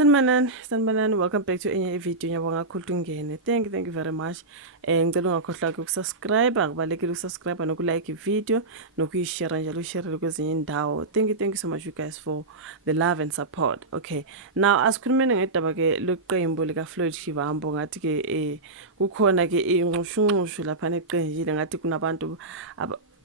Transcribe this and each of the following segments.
Sanibonani, welcome back to enye video ngiyabonga kakhulu ungene. Thank you very much. Ngicela ungakhohlwa ukusubscribe, akubalekile ukusubscribe nokulike ivideo nokuyishare njalo ushare kwezinye indawo. Thank you so much you guys for the love and support. Okay. Now asikhulumeni ngedaba ke loqembu lika Floyd Shivambu ngathi ke kukhona ke inqushunqushu lapha neqenjini ngathi kunabantu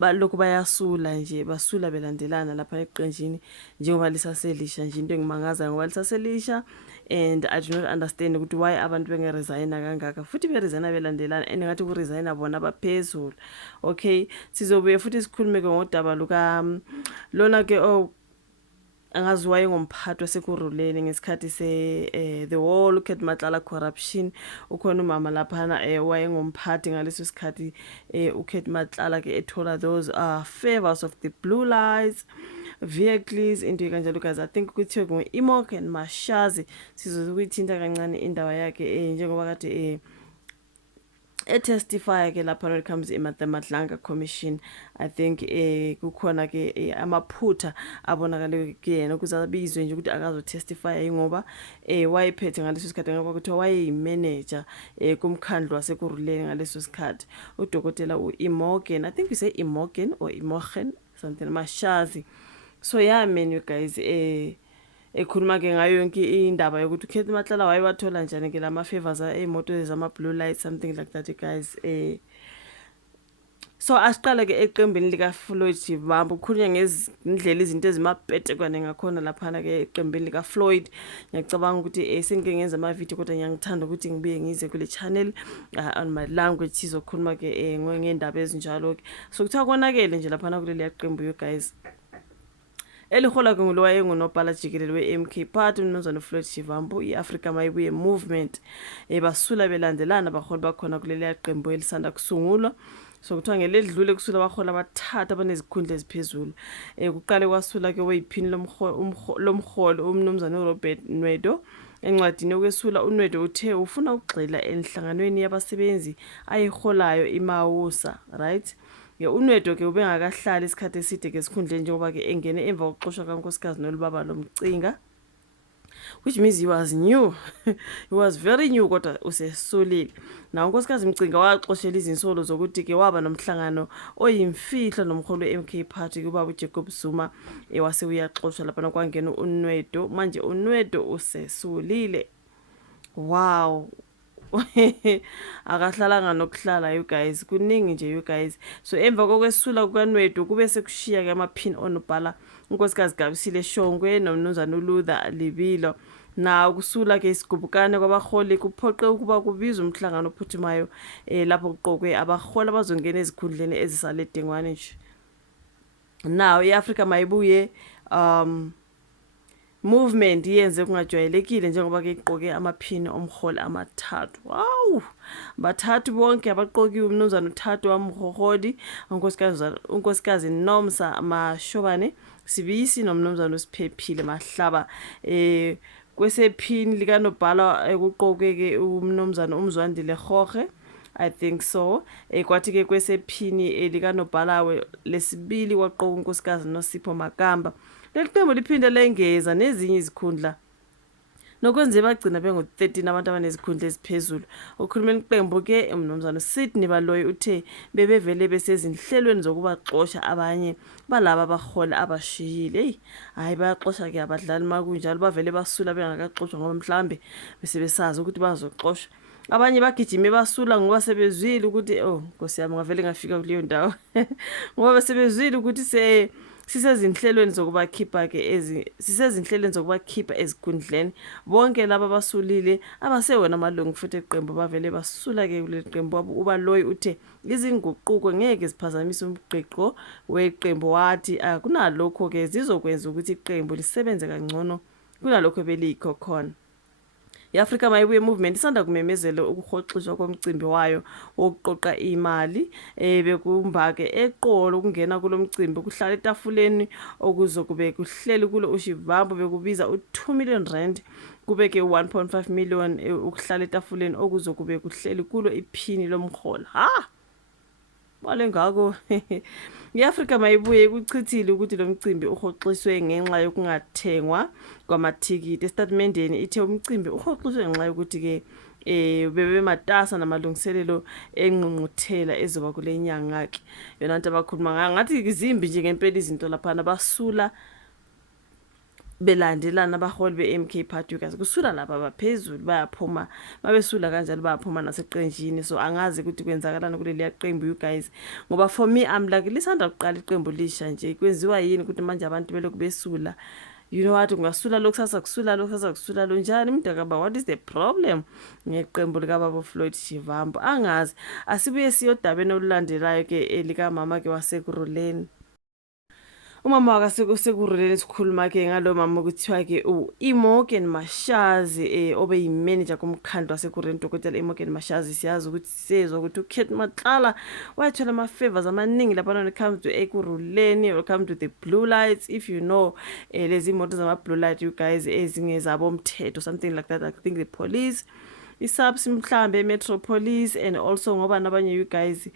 balokhu bayasula nje basula belandelana lapha eqenjini njengoba lisaselisha nje into engimangaza ngoba lisaselisha and I do not understand ukuthi why abantu bengeresign kangaka futhi beresign belandelana engathi ku resign bona abaphezulu. Okay, sizobuye futhi sikhulume ke ngodaba luka lona ke angazi waye ngomphathi wasekuruleni ngesikhathi the whole Khethi Matlala corruption. Ukhona umama laphana waye ngomphathi ngaleso sikhathi uKhethi Matlala ke ethola those favors of the blue lights vehicles into kanjalo guys. I think kuthiwe ngo-Imogen Mashazi sizokuyithinta kancane indaba yakhe njengoba kade testify ke lapha when it comes to Madlanga Commission. I think kukhona ke amaphutha abonakale kuyena ukuze abizwe nje ukuthi akazo testify ngoba wayephethe ngaleso sikhathi ngoba kuthiwa wayeyimanager kumkhandlo wasekuruleni ngaleso sikhathi udokotela uImogen. I think you say Imogen or Imogen something Mashazi. So yeah man you guys ekhuluma ke ngayo yonke indaba yokuthi uKhethi Matlala wayewathola njani ke lama favors emoto zama blue light something like that guys. So asiqala ke eqembini lika Floyd Shivambu kukhulunywa ngezindlela izinto ezimapete kwane ngakhona laphana ke eqembini lika Floyd. Ngiyacabanga ukuthi sengike ngenza ama video kodwa ngiyangithanda ukuthi ngibuye ngize kule channel on my language sizokhuluma ke ngendaba ezinjalo ke. So kuthiwa konakele nje laphana kuleli yaqembu you guys. Elihola ke ngulo wayengunobhala jikelele we-MK Party uMnumzane Floyd Shivambu iAfrica Mayibuye movement basula belandelana baholi bakhona kuleli yaqembu elisanda kusungulwa. So kuthiwa ngeledlule kusula abahola abathatha abanezikhundla eziphezulu. Kuqale kwasula ke weyiphini lomholo uMnumzane uRobert Nwedo. Encwadini yokwesula uNwedo uthe ufuna ukugxila enhlanganweni yabasebenzi ayiholayo iMawusa, right? uNwedo ke ubengakahlali isikhathi eside ke esikhundleni njengoba ke engene emva kokuxoshwa kaNkosikazi noLubaba Lomcinga, which means he was new. He was very new kodwa usesolile. Na uNkosikazi Mcinga waxoshela izinsolo zokuthi ke waba nomhlangano oyimfihlo nomholo weMK Party kubaba uJacob Zuma wase uyaxoshwa lapha kwangena uNwedo. Manje uNwedo usesolile. Wow. Akahlalanga nokuhlala you guys kuningi nje you guys. So emva kokwesula kukaNwedo kube sekushiya ke amaphini onobhala uNkosikazi Gabisile Shongwe noMnumzane uLuther Libilo. Na ukusula ke isigubukane kwabaholi kuphoqe ukuba kubizwe umhlangano ophuthumayo lapho kuqokwe abaholi abazongena ezikhundleni ezisale dengwane nje. Now iAfrica Mayibuye movement yenze kungajwayelekile njengoba ke iqoke amaphini omholi amathathu. Wow, bathathu bonke abaqokiwe uMnumzane uThathu wamhohodi uNkosikazi Nomsa Mashobane Sibisi noMnumzane uSiphephile Mahlaba. Kwesephini likanobhala ekuqoke ke uMnumzane uMzwandile Gogwe, I think so. Kwathi ke kwesephini likanobhala lesibili kwaqoka uNkosikazi noSipho Makamba. Leli qembu liphinde lengeza nezinye izikhundla nokwenze bagcina bengu-13 abantu abanezikhundla eziphezulu. Ukhulumela iqembu ke uMnumzane Sydney Baloyi uthe bebevele besezinhlelweni zokubaxosha abanye balaba abahola abashiyile. Hayi bayaxosha ke abadlali makunjalo bavele basula bengakaxoshwa ngoba mhlambe bese besazi ukuthi bazoxoshwa. Abanye bagijime basula ngoba sebezwile ukuthi Nkosi yami ngavele ngafika kuleyo ndawo ngoba sebezwile ukuthi sisezinhlelweni zokubakhipha ke sisezinhlelweni zokubakhipha ezikhundleni. Bonke laba basulile abasewona amalungu futhi eqembu bavele basula ke kuleli qembu. uBaloyi uthe izinguquko ngeke ziphazamise umgqiqo weqembu wathi kunalokho ke zizokwenza ukuthi iqembu lisebenze kangcono kunalokho belikho khona. iAfrica Mayibuye movement isanda kumemezela ukuhoxiswa komcimbi wayo wokuqoqa imali bekumba ke eqolo ukungena kulomcimbi ukuhlala etafuleni okuzokube kuhleli kulo uShivambu bekubiza u2 million rand kube ke 1.5 million ukuhlala etafuleni okuzokube kuhleli kulo iphini lomholo. bale ngako iAfrika mayibuye kuchithile ukuthi lo mcimbi uhoxiswe ngenxa yokungathengwa kwamathikiti. Estatementeni ithe umcimbi uhoxiswe ngenxa yokuthi ke bebe matasa namalungiselelo engqungquthela ezoba kule nyanga ke. Yona into abakhuluma ngathi izimbi nje ngempela izinto lapha nabasula belandelana abaholi be-MK Party guys kusula lapha baphezulu bayaphuma mabesula kanjalo bayaphuma naseqenjini. So angazi ukuthi kwenzakalana kuleli yaqembu you guys, ngoba for me I'm like lisanda kuqala iqembu lisha nje kwenziwa yini ukuthi manje abantu belokhu besula. You know what, kungasula lokusasa kusula lokusasa kusula lo njani mntakaba, what is the problem ngeqembu likaBaba Floyd Shivambu? Angazi, asibuye siyodabeni olulandelayo ke likamama ke waseKuruleni. Umama wakasekuruleni sikhuluma ke ngalo mama ukuthiwa ke uMorgan Mashazi obe yimanager kumkhandlu waseKuruleni Dr. Morgan Mashazi. Siyazi ukuthi sezwe ukuthi uKate Matlala wayethola ama favors amaningi lapha when it comes to eKuruleni, when it comes to the blue lights. If you know lezi moto zama blue light you guys ezingezabo umthetho something like that, I think the police isubs mhlambe Metropolis, and also ngoba nabanye you guys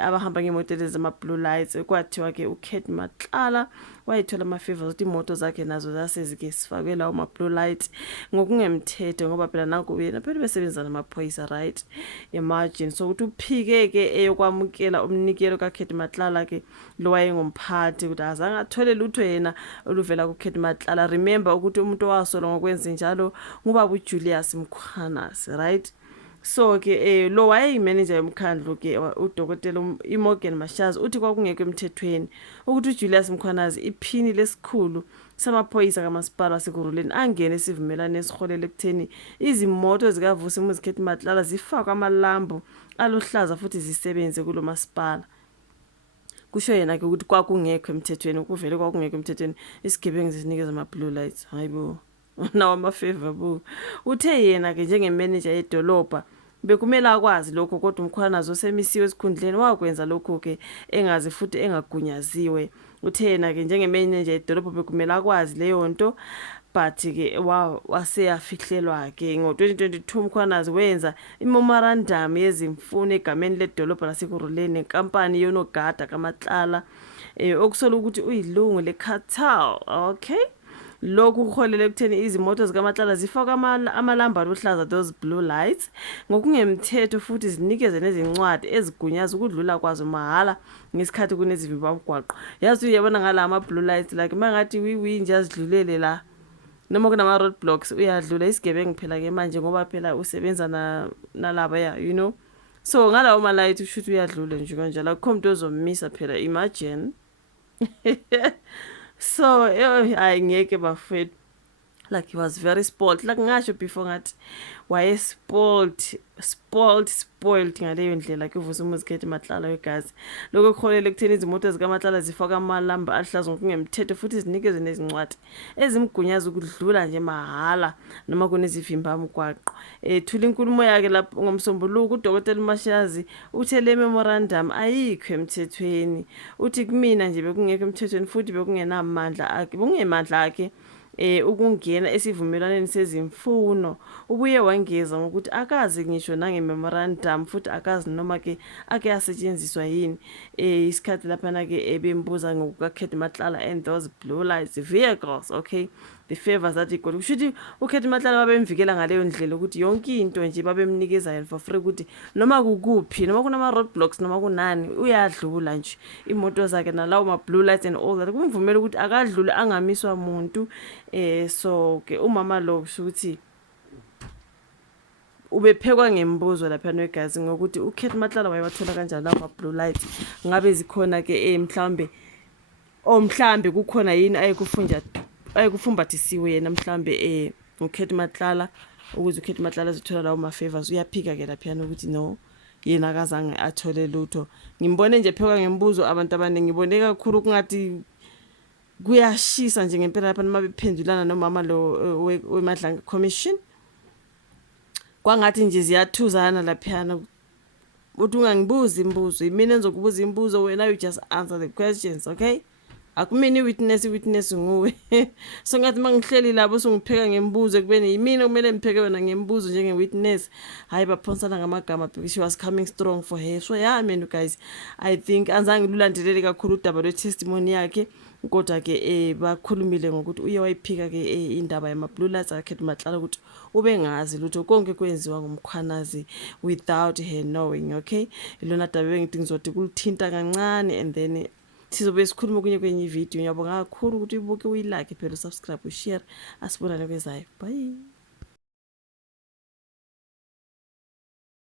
abahamba ngemoto lezi zama blue lights kwathiwa ke uKate Matlala wayethola ama favors ukuthi imoto zakhe nazo zasezike sifakwe lawo ma blue light ngokungemthetho, ngoba phela nanku yena phela besebenza namaphoyisa right. Imagine so ukuthi uphike ke eyokwamukela umnikelo kaKate Matlala ke lo wayengumphathi ukuthi azange athole lutho yena oluvela kuKate Matlala. Remember ukuthi umuntu wasola ngokwenza njalo ngubaba uJulius Mkhwanazi right. So ke lo wayeyimanager yomkhandlu ke uDokotela Morgan Mashazi uthi kwakungekho emthethweni ukuthi uJulius Mkhwanazi iphini lesikhulu samaphoyisa kamasipala waseKuruleni angene esivumelane esiholele ekutheni izimoto zikaVusimuzi Kate Matlala zifakwa amalambu aluhlaza futhi zisebenze kulo masipala. Kusho yena ke ukuthi kwakungekho emthethweni, ukuvele kwakungekho emthethweni isigebengu zisinikeza ama blue lights. Hayibo nawo ama favor bu. Uthe yena ke njengemanager yedolobha bekumele akwazi lokho, kodwa uMkhwanazi osemisiwe esikhundleni wakwenza lokho ke engazi futhi engagunyaziwe. Uthe yena ke njengemanager yedolobha bekumele akwazi leyo nto, but ke waseyafihlelwa ke ngo-2022 uMkhwanazi wenza imemorandum yezimfuno egameni ledolobha laseKuruleni nenkampani yonogada kaMatlala okusola ukuthi uyilungu leCartel. Okay, lokhu kuholele ekutheni izimoto zikaMatlala zifaka amalamba aluhlaza those blue lights ngokungemthetho futhi zinikeze nezincwadi ezigunyaza ukudlula kwazo mahala ngesikhathi kunezivimba umgwaqo. Yazi uyabona ngala ama blue lights like mangathi nje azidlulele la noma kunama roadblocks uyadlula isigebengu phela ke manje ngoba phela usebenza nalaba ya you know. So ngalawo ma light ushuthi uyadlula nje kanjalo akukho umuntu ozomisa phela, imagine. So ngeke bafethu like he was very spoiled, like ngasho before ngathi waye spoiled ngaleyo ndlela ke uVusimuzi Kate Matlala wegazi. Lokho kuholele ekutheni izimoto zikaMatlala zifaka amalamba ahlaza ngokungemthetho futhi zinikeze nezincwadi ezimgunyaza ukudlula nje mahala noma kunezivimba umgwaqo. Thula inkulumo yakhe lapho ngomsombuluko uDokotela Mashazi uthe le memorandum ayikho emthethweni. Uthi kumina nje bekungekho emthethweni futhi bekungenamandla akhe ukungena esivumelwaneni sezimfuno. Ubuye wangeza ngokuthi akazi ngisho nangememorandum futhi akazi noma ke ake yasetshenziswa yini isikhathi lapha ke bembuza ngokuKate Matlala and those blue lights vehicles. Okay, the favors that he got kushuthi uKate Matlala babemvikela ngaleyo ndlela ukuthi yonke into nje babemnikeza yena for free, ukuthi noma kukuphi noma kunama roadblocks noma kunani uyadlula nje imoto zakhe nalawo ma blue lights and all that kumvumela ukuthi akadlule angamiswa umuntu. So ke umama lo ukuthi ubephekwa ngembuzo lapha negazi ngokuthi uKate Matlala wayewathola kanjani lawo blue lights, ngabe zikhona ke mhlambe kukhona yini ayekufumbathisiwe yena mhlambe uKate Matlala ukuze uKate Matlala zithola lawo ma favors. Uyaphika ke lapha ukuthi no yena akazange athole lutho. Ngimbone nje phekwa ngembuzo abantu abaningi ngibone kakhulu kungathi kuyashisa nje ngempela lapha noma bephendulana nomama lo weMadlanga Commission. Kwangathi nje ziyathuzana lapha uthi ungangibuza imibuzo, mina enzokubuza imibuzo wena you just answer the questions. Okay, akumina i-witness nguwe. So ngathi mangihleli labo songipheka ngembuzo ekubeni yimina kumele ngipheke wena ngembuzo njenge-witness, hayi baphonsana ngamagama because she was coming strong for her. So yeah man guys, I think anzange lulandelele kakhulu udaba lwe-testimony yakhe, kodwa ke bakhulumile ngokuthi uye wayiphika ke indaba yama-blue lights akakhethi matlala ukuthi ube ngazi lutho konke kwenziwa ngumkhwanazi without her knowing. Okay, ilona daba bengithi ngizodi kulithinta kancane, and then sizobe sikhuluma kwenye ividiyo. Ngiyabonga kakhulu ukuthi uyibuke, uyilike phela, usubscribe, ushare. Asibonane kwezayo. Bye.